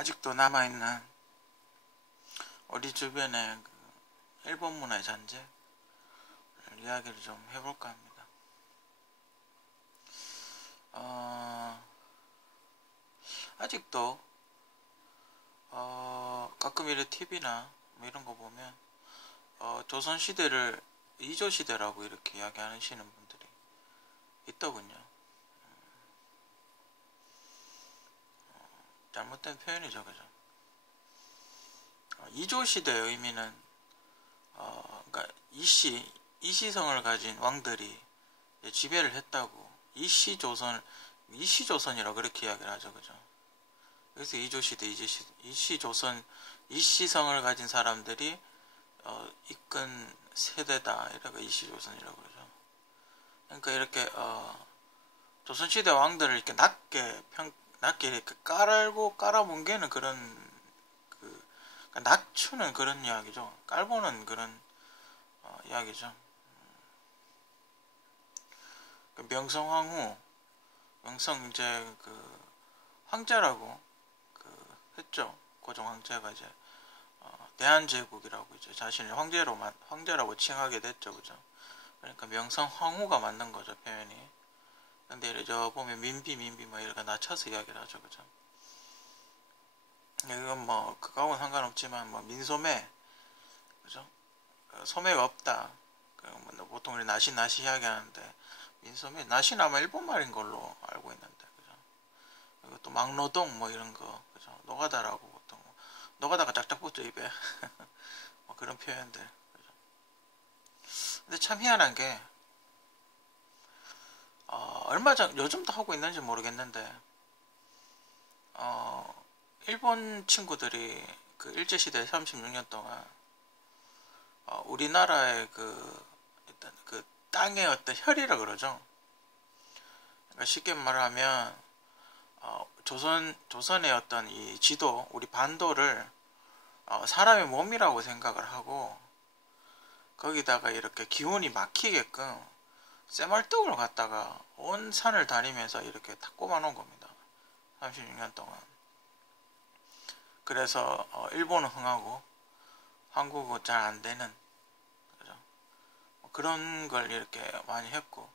아직도 남아있는 우리 주변의 일본 문화의 잔재 이야기를 좀 해볼까 합니다. 아직도 가끔 이래 TV나 뭐 이런 거 보면 조선시대를 이조시대라고 이렇게 이야기하시는 분들이 있더군요. 잘못된 표현이죠, 그죠? 이조시대의 의미는 그러니까 이시성을 가진 왕들이 지배를 했다고 이시조선이라고 그렇게 이야기를 하죠, 그죠? 그래서 이조시대, 이시조선, 이시성을 가진 사람들이 이끈 세대다, 이라고 이시조선이라고 그러죠. 그러니까 이렇게 조선시대 왕들을 이렇게 낮게 이렇게 깔아뭉개는 그런 그러니까 낮추는 그런 이야기죠. 깔보는 그런 이야기죠. 명성황후, 명성 이제 황제라고 했죠. 고종 황제가 이제 대한제국이라고 이제 자신을 황제라고 칭하게 됐죠, 그죠? 그러니까 명성황후가 맞는 거죠, 표현이. 근데 이제 보면 민비 뭐 이렇게 낮춰서 이야기를 하죠, 그죠? 이건 뭐 그거하고는 상관없지만 뭐 민소매, 그죠? 소매가 없다. 보통 우리 나시 이야기하는데 민소매 나시는 아마 일본 말인 걸로 알고 있는데, 그죠? 그리고 또 막노동 뭐 이런 거, 그죠? 노가다라고 보통 노가다가 짝짝 붙죠, 입에. 뭐 그런 표현들, 그죠? 근데 참 희한한 게 얼마 전 요즘도 하고 있는지 모르겠는데 일본 친구들이 그 일제시대 36년 동안 우리나라의 일단 땅의 어떤 혈이라 그러죠. 그러니까 쉽게 말하면 조선의 어떤 이 지도, 우리 반도를 사람의 몸이라고 생각을 하고 거기다가 이렇게 기운이 막히게끔 쇠말뚝을 갖다가 온 산을 다니면서 이렇게 다 꼽아놓은 겁니다. 36년 동안. 그래서 일본은 흥하고 한국은 잘 안되는, 그죠? 뭐 그런 걸 이렇게 많이 했고,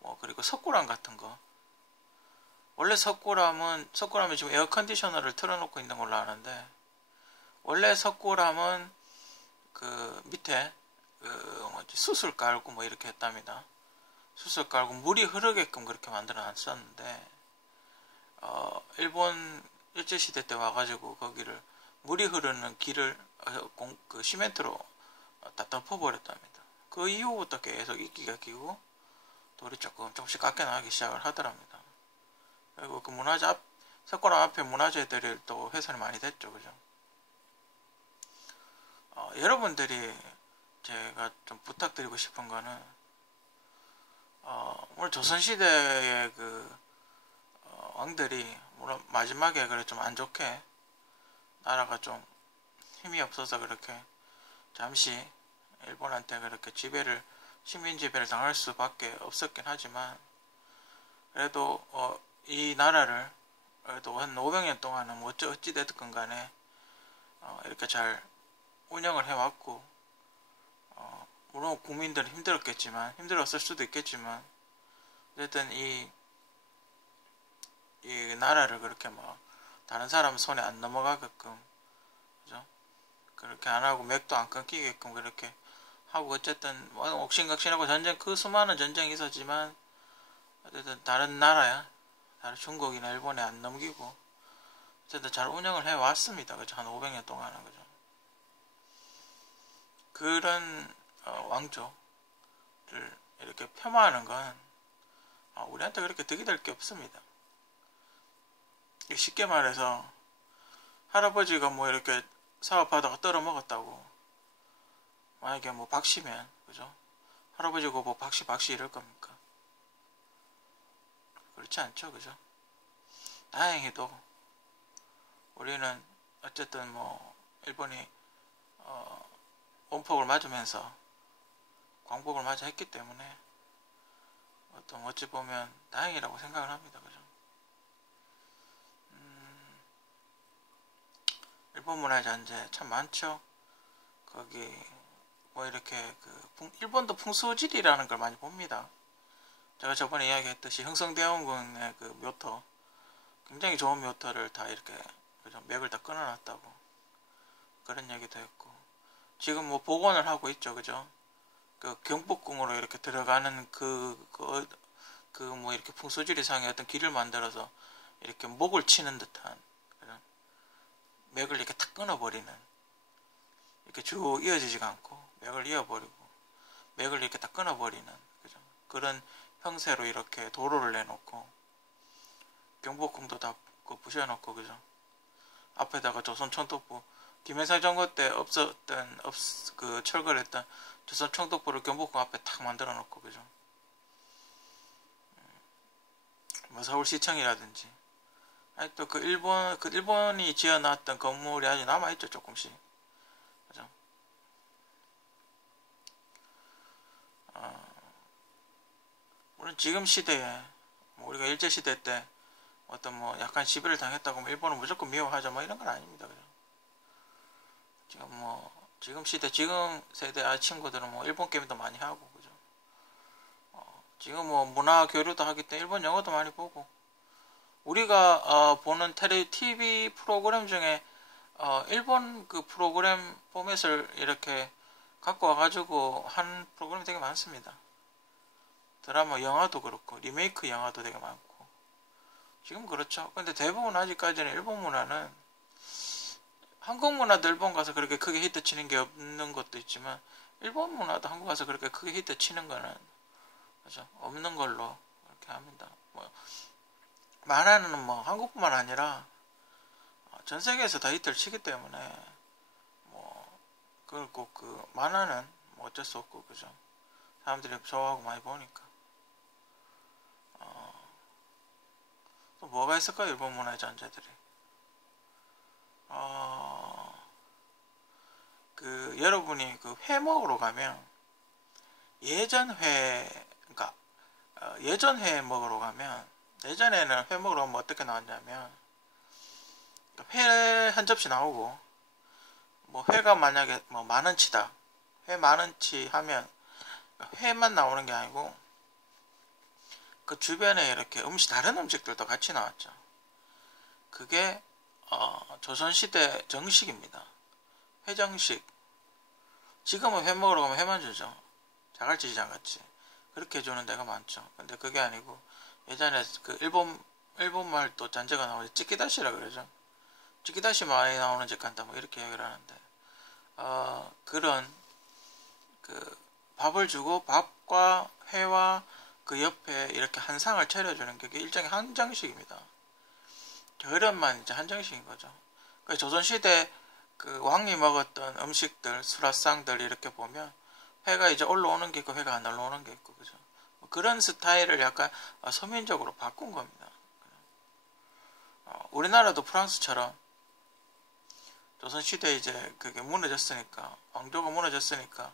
뭐 그리고 석굴암 같은 거, 원래 석굴암에 지금 에어컨디셔너를 틀어놓고 있는 걸로 아는데, 원래 석굴암은 그 밑에 숯을 깔고 뭐 이렇게 했답니다. 숯을 깔고 물이 흐르게끔 그렇게 만들어 놨었는데 일본 일제시대 때 와가지고 거기를 물이 흐르는 길을 시멘트로 다 덮어버렸답니다. 그 이후부터 계속 이끼가 끼고 돌이 조금씩 깎여나가기 시작을 하더랍니다. 그리고 그 석굴암 앞에 문화재들이 또 훼손이 많이 됐죠, 그죠? 여러분들이 제가 좀 부탁드리고 싶은 거는 오늘 조선시대의 왕들이 물론 마지막에 그래 좀 안 좋게 나라가 좀 힘이 없어서 그렇게 잠시 일본한테 그렇게 식민 지배를 당할 수밖에 없었긴 하지만 그래도 이 나라를 그래도 한 500년 동안은 뭐 어찌 됐든 간에 이렇게 잘 운영을 해왔고 물론 국민들은 힘들었을 수도 있겠지만 어쨌든 이 나라를 그렇게 뭐 다른 사람 손에 안 넘어가게끔, 그죠? 그렇게 안 하고 맥도 안 끊기게끔 그렇게 하고 어쨌든 뭐 옥신각신하고 수많은 전쟁이 있었지만 어쨌든 다른 중국이나 일본에 안 넘기고 어쨌든 잘 운영을 해왔습니다, 그죠? 한 500년 동안은, 그죠? 그런 왕조를 이렇게 폄하하는 건 우리한테 그렇게 득이 될 게 없습니다. 쉽게 말해서 할아버지가 뭐 이렇게 사업하다가 떨어먹었다고 만약에 뭐 박씨면, 그죠? 할아버지가 뭐 박씨 이럴 겁니까? 그렇지 않죠, 그죠? 다행히도 우리는 어쨌든 뭐 일본이 원폭을 맞으면서 광복을 맞아 했기 때문에 어찌 보면 다행이라고 생각을 합니다, 그죠? 일본 문화의 잔재 참 많죠. 거기 뭐 이렇게 일본도 풍수지리라는 걸 많이 봅니다. 제가 저번에 이야기했듯이 흥성대원군의 그 묘터, 굉장히 좋은 묘터를 다 이렇게 그죠? 맥을 다 끊어놨다고 그런 얘기도 했고, 지금 뭐 복원을 하고 있죠, 그죠? 그 경복궁으로 이렇게 들어가는 뭐 이렇게 풍수지리상의 어떤 길을 만들어서 이렇게 목을 치는 듯한 그런 맥을 이렇게 탁 끊어버리는, 이렇게 쭉 이어지지가 않고 맥을 이어버리고 맥을 이렇게 딱 끊어버리는, 그죠? 그런 형태로 이렇게 도로를 내놓고 경복궁도 다 부셔놓고, 그죠? 앞에다가 조선총독부, 김해상 정부 때 없었던 그 철거했던 조선총독부를 경복궁 앞에 탁 만들어 놓고, 그죠? 뭐 서울시청이라든지, 아니 또 일본이 지어놨던 건물이 아직 남아있죠, 조금씩. 그죠? 물론 지금 시대에, 뭐 우리가 일제시대 때 어떤 뭐 약간 지배를 당했다고 하면 일본은 무조건 미워하죠, 뭐 이런 건 아닙니다, 그죠? 지금 시대, 지금 세대 친구들은 뭐 일본 게임도 많이 하고, 그죠? 지금 뭐 문화 교류도 하기 때문에 일본 영어도 많이 보고, 우리가 보는 TV 프로그램 중에 일본 그 프로그램 포맷을 이렇게 갖고 와가지고 한 프로그램이 되게 많습니다. 드라마, 영화도 그렇고 리메이크 영화도 되게 많고 지금 그렇죠. 근데 대부분 아직까지는 일본 문화는, 한국 문화도 일본 가서 그렇게 크게 히트 치는 게 없는 것도 있지만 일본 문화도 한국 가서 그렇게 크게 히트 치는 거는, 그죠? 없는 걸로 그렇게 합니다. 뭐 만화는 뭐 한국뿐만 아니라 전 세계에서 다 히트를 치기 때문에 뭐 그걸 꼭 만화는 뭐 어쩔 수 없고, 그죠? 사람들이 좋아하고 많이 보니까. 또 뭐가 있을까요, 일본 문화의 잔재들이? 여러분이 회 먹으러 가면 그러니까 예전 회 먹으러 가면, 예전에는 회 먹으러 가면 어떻게 나왔냐면, 회 한 접시 나오고, 뭐 회가 만약에 뭐 10,000원치다, 회 10,000원치 하면 회만 나오는 게 아니고 그 주변에 이렇게 다른 음식들도 같이 나왔죠. 그게 조선시대 정식입니다. 회정식. 지금은 회 먹으러 가면 회만 주죠. 자갈치 시장같이 그렇게 해주는 데가 많죠. 근데 그게 아니고 예전에 일본말 또 잔재가 나오죠. 찌끼다시라 그러죠. 찌끼다시 많이 나오는 집 간다, 뭐 이렇게 얘기를 하는데, 그런 밥을 주고 밥과 회와 그 옆에 이렇게 한 상을 차려주는 게 일종의 한정식입니다. 저렴한 이제 한정식인 거죠. 조선시대 왕이 먹었던 음식들, 수라상들 이렇게 보면 회가 이제 올라오는 게 있고 회가 안 올라오는 게 있고, 그죠? 그런 스타일을 약간 서민적으로 바꾼 겁니다. 우리나라도 프랑스처럼 조선시대에 이제 그게 무너졌으니까, 왕조가 무너졌으니까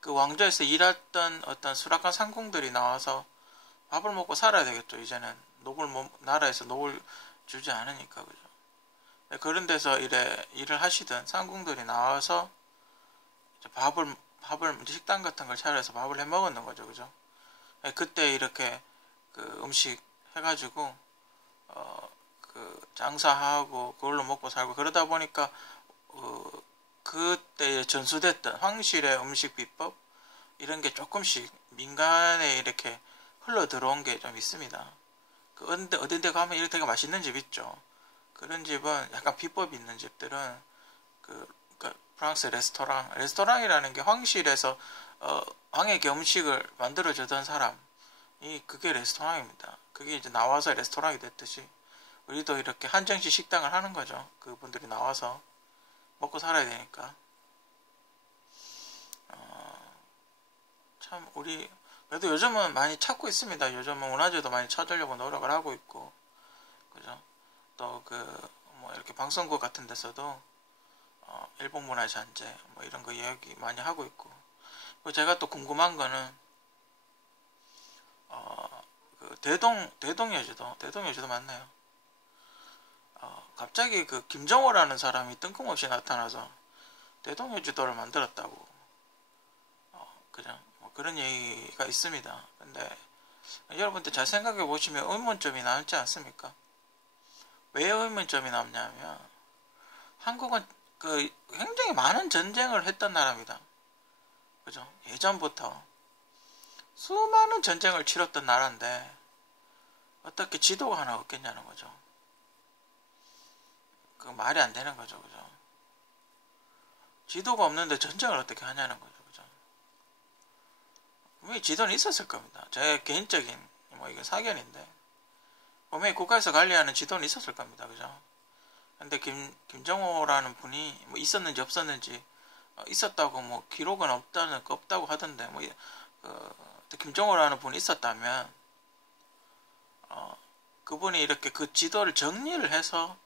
그 왕조에서 일했던 어떤 수락한 상궁들이 나와서 밥을 먹고 살아야 되겠죠. 이제는 나라에서 녹을 주지 않으니까, 그죠? 그런 데서 일을 하시던 상궁들이 나와서 밥을 식당 같은 걸 차려서 밥을 해 먹었는 거죠, 그죠? 그때 이렇게 음식 해가지고 장사하고 그걸로 먹고 살고, 그러다 보니까 그때 전수됐던 황실의 음식 비법 이런 게 조금씩 민간에 이렇게 흘러 들어온 게 좀 있습니다. 어딘 데 가면 이렇게 되게 맛있는 집 있죠. 그런 집은 약간 비법이 있는 집들은 프랑스 레스토랑이라는 게 황실에서 왕에게 음식을 만들어주던 사람이, 그게 레스토랑입니다. 그게 이제 나와서 레스토랑이 됐듯이 우리도 이렇게 한정식 식당을 하는 거죠. 그분들이 나와서 먹고 살아야 되니까. 참 그래도 요즘은 많이 찾고 있습니다. 요즘은 문화재도 많이 찾으려고 노력을 하고 있고, 그죠? 또 뭐 이렇게 방송국 같은 데서도 일본 문화의 잔재 뭐 이런 거 이야기 많이 하고 있고, 그리고 제가 또 궁금한 거는 대동여제도 맞나요? 갑자기 그 김정호라는 사람이 뜬금없이 나타나서 대동여 지도를 만들었다고 그냥 뭐 그런 얘기가 있습니다. 근데 여러분들 잘 생각해 보시면 의문점이 남지 않습니까? 왜 의문점이 남냐면 한국은 그 굉장히 많은 전쟁을 했던 나라입니다. 그죠? 예전부터 수많은 전쟁을 치렀던 나라인데 어떻게 지도가 하나 없겠냐는 거죠. 그 말이 안 되는 거죠. 그죠? 지도가 없는데 전쟁을 어떻게 하냐는 거죠. 그죠? 분명히 지도는 있었을 겁니다. 제 개인적인 뭐 이게 사견인데 분명히 국가에서 관리하는 지도는 있었을 겁니다. 그죠? 근데 김정호라는 분이 뭐 있었는지 없었는지 있었다고 뭐 기록은 없다고 하던데 뭐 김정호라는 분이 있었다면 그분이 이렇게 그 지도를 정리를 해서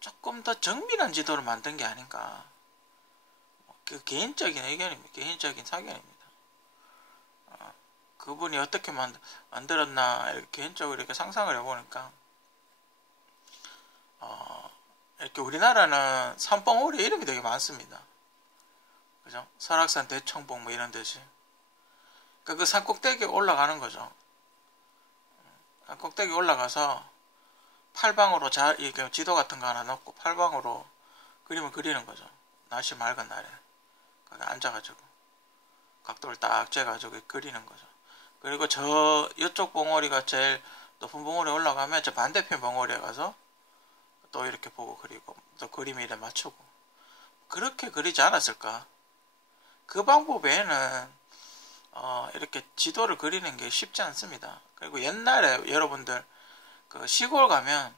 조금 더 정밀한 지도를 만든 게 아닌가. 그 개인적인 의견입니다. 개인적인 사견입니다. 그분이 어떻게 만들었나 이렇게 개인적으로 이렇게 상상을 해보니까 이렇게 우리나라는 산봉우리 이름이 되게 많습니다. 그죠? 설악산, 대청봉 뭐 이런 데지. 그러니까 그 산 꼭대기에 올라가는 거죠. 산 꼭대기 올라가서 팔방으로 이렇게 지도 같은 거 하나 넣고 팔방으로 그림을 그리는 거죠. 날씨 맑은 날에 거기 앉아가지고 각도를 딱 재가지고 그리는 거죠. 그리고 이쪽 봉우리가 제일 높은 봉우리에 올라가면 저 반대편 봉우리에 가서 또 이렇게 보고 그리고 또 그림에 맞추고 그렇게 그리지 않았을까? 그 방법 외에는 이렇게 지도를 그리는 게 쉽지 않습니다. 그리고 옛날에 여러분들 그 시골 가면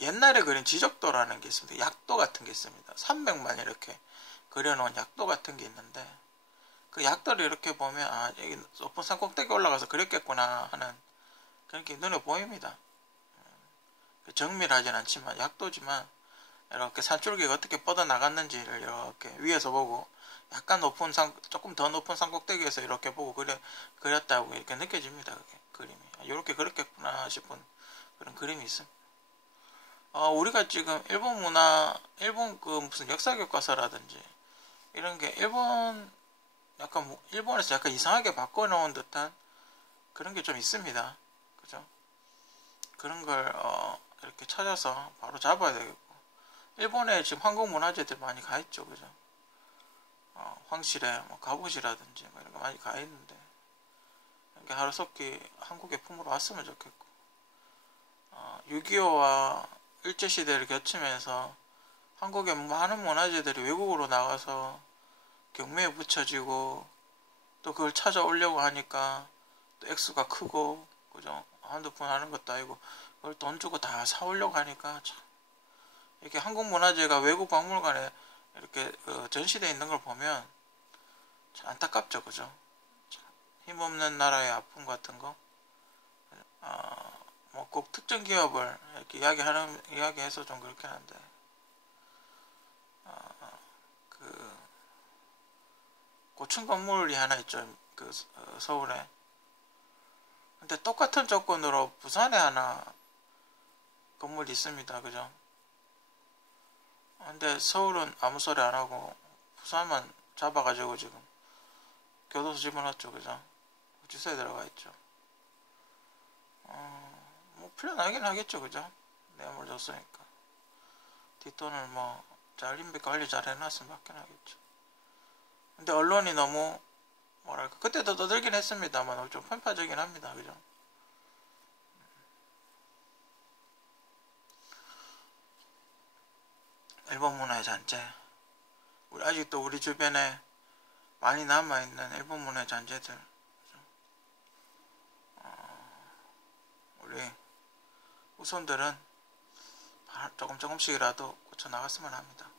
옛날에 그린 지적도라는 게 있습니다. 약도 같은 게 있습니다. 300만 이렇게 그려놓은 약도 같은 게 있는데 그 약도를 이렇게 보면 여기 높은 산 꼭대기 올라가서 그렸겠구나 하는 그런 게 눈에 보입니다. 정밀하진 않지만 약도지만 이렇게 산줄기가 어떻게 뻗어나갔는지를 이렇게 위에서 보고 약간 높은 조금 더 높은 산 꼭대기에서 이렇게 보고 그렸다고 이렇게 느껴집니다. 그게 그림이 이렇게 그렸겠구나 싶은 그런 그림이 있습니다. 우리가 지금 일본 그 무슨 역사 교과서라든지 이런 게 일본에서 약간 이상하게 바꿔놓은 듯한 그런 게 좀 있습니다. 그죠? 그런 걸 이렇게 찾아서 바로 잡아야 되겠고 일본에 지금 한국 문화재들 많이 가 있죠. 그죠? 황실에 뭐 갑옷이라든지 뭐 이런 거 많이 가 있는데 이렇게 하루속히 한국에 품으로 왔으면 좋겠고 6.25와 일제시대를 거치면서 한국의 많은 문화재들이 외국으로 나가서 경매에 붙여지고 또 그걸 찾아오려고 하니까 또 액수가 크고 그죠? 한두 푼 하는 것도 아니고 그걸 돈 주고 다 사오려고 하니까 참 이렇게 한국 문화재가 외국 박물관에 이렇게 전시되어 있는 걸 보면 참 안타깝죠. 그죠? 힘없는 나라의 아픔 같은 거 뭐 꼭 특정 기업을 이렇게 이야기해서 좀 그렇긴 한데 그 고층 건물이 하나 있죠. 그 서울에. 근데 똑같은 조건으로 부산에 하나 건물이 있습니다. 그죠? 근데 서울은 아무 소리 안 하고 부산만 잡아가지고 지금 교도소 집어넣었죠. 그죠? 주소에 들어가 있죠. 뭐 풀려나긴 하겠죠. 그죠? 뇌물 줬으니까 뒷돈을 뭐 잘 인비 관리 잘 해놨으면 받긴 하겠죠. 근데 언론이 너무 뭐랄까 그때도 떠들긴 했습니다만 좀 편파적이긴 합니다. 그죠? 일본 문화의 잔재. 아직도 우리 주변에 많이 남아있는 일본 문화의 잔재들. 우리 후손들은 조금씩이라도 고쳐나갔으면 합니다.